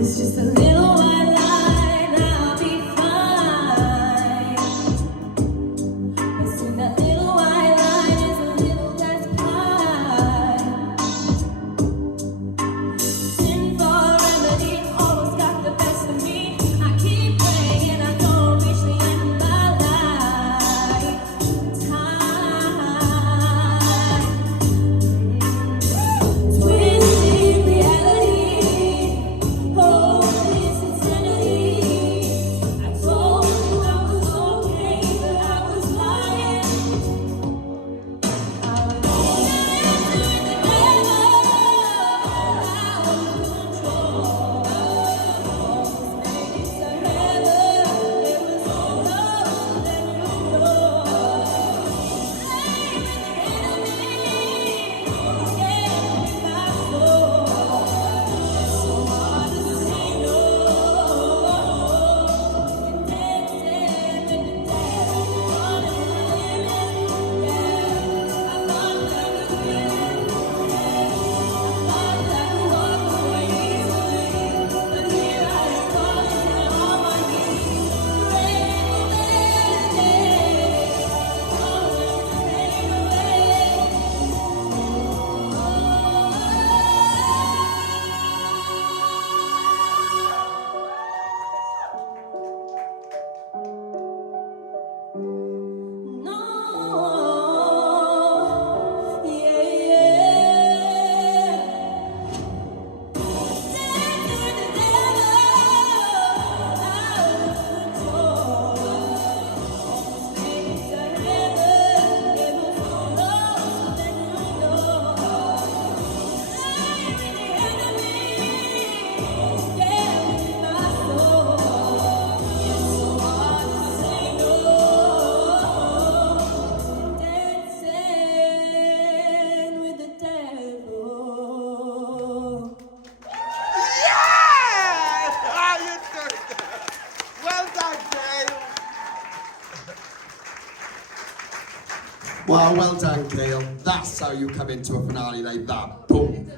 It's just a little white line, I'll be fine. But soon that little white line is a little less pie. Sin for remedy always got the best of me. I keep praying I don't reach the end of my lifetime. Twisted reality, hopeless insanity. I told you I was okay, but I was lying. I was living with the devil, out of control. Maybe it's a heaven, it was all love that you know. Playing with the enemy, gave me my soul. So hard to say no. Dancing with the devil, running with women. Yeah, I thought that was winning. Yeah, I thought that I could walk away easily, but here I am falling down on my knees, praying for better days, calling the pain away. No, yeah, yeah. Dancing with the devil, out of control. Maybe it's a heaven, it was all love that you know. Playing with the enemy, gave me my soul. It's so hard to say no. Dancing with the devil. Yeah! Ah, you did it. Well done, Kayleigh. Well done, Kayleigh. That's how you come into a finale like that. Boom.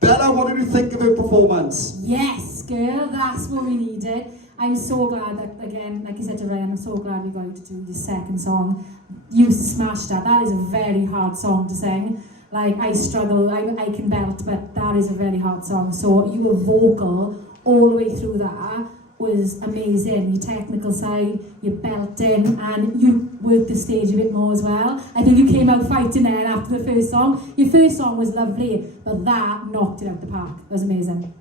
Bella, what did you think of her performance? Yes, girl, that's what we needed. I'm so glad that, again, like I said to Ryan, I'm so glad we got to do the second song. You smashed that. That is a very hard song to sing. Like, I struggle, I can belt, but that is a very hard song. So your vocal all the way through that was amazing. Your technical side, your belting, and you worked the stage a bit more as well. I think you came out fighting then after the first song. Your first song was lovely, but that knocked it out the park. It was amazing.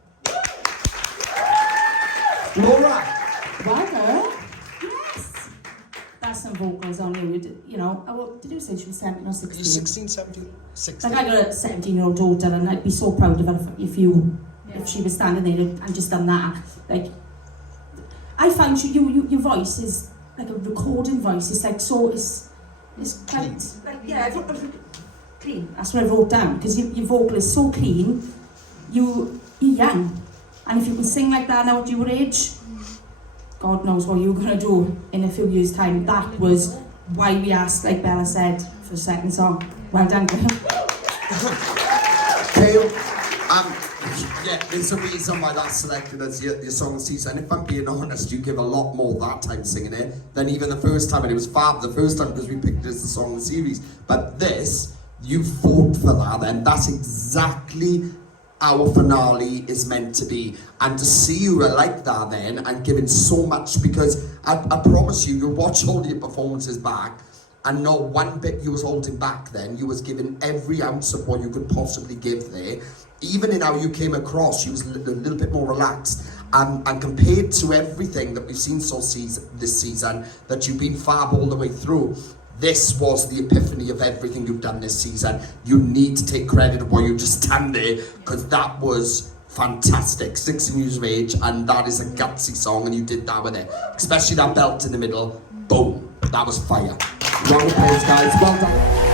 Laura. Well, girl. Yes. That's some vocals on you. You know, did you say she was 17 or 16? 16, 17, 16. Like, I got a 17-year-old daughter, and I'd be so proud of her if she was standing there and just done that. Like, I find your voice is like a recording voice. It's like it's quite like, yeah, clean. That's what I wrote down, because your vocal is so clean. You're young, and if you can sing like that now at your age, God knows what you're gonna do in a few years' time. That was why we asked, like Bella said, for the second song. Well done, girl. Kayleigh, yeah, there's a reason why that's selected as your song of the season. If I'm being honest, you give a lot more that time singing it than even the first time, and it was fab the first time because we picked it as the song of the series. But this, you fought for that, and that's exactly our finale is meant to be. And to see you were like that then and giving so much, because I promise you'll watch all your performances back and not one bit you was holding back then. You was giving every ounce of what you could possibly give there. Even in how you came across, you was a little bit more relaxed. And compared to everything that we've seen this season, that you've been fab all the way through, this was the epiphany of everything you've done this season. You need to take credit of what you just done there, because that was fantastic. 16 years of age, and that is a gutsy song, and you did that with it. Especially that belt in the middle. Boom. That was fire. Round of applause, guys. Well done.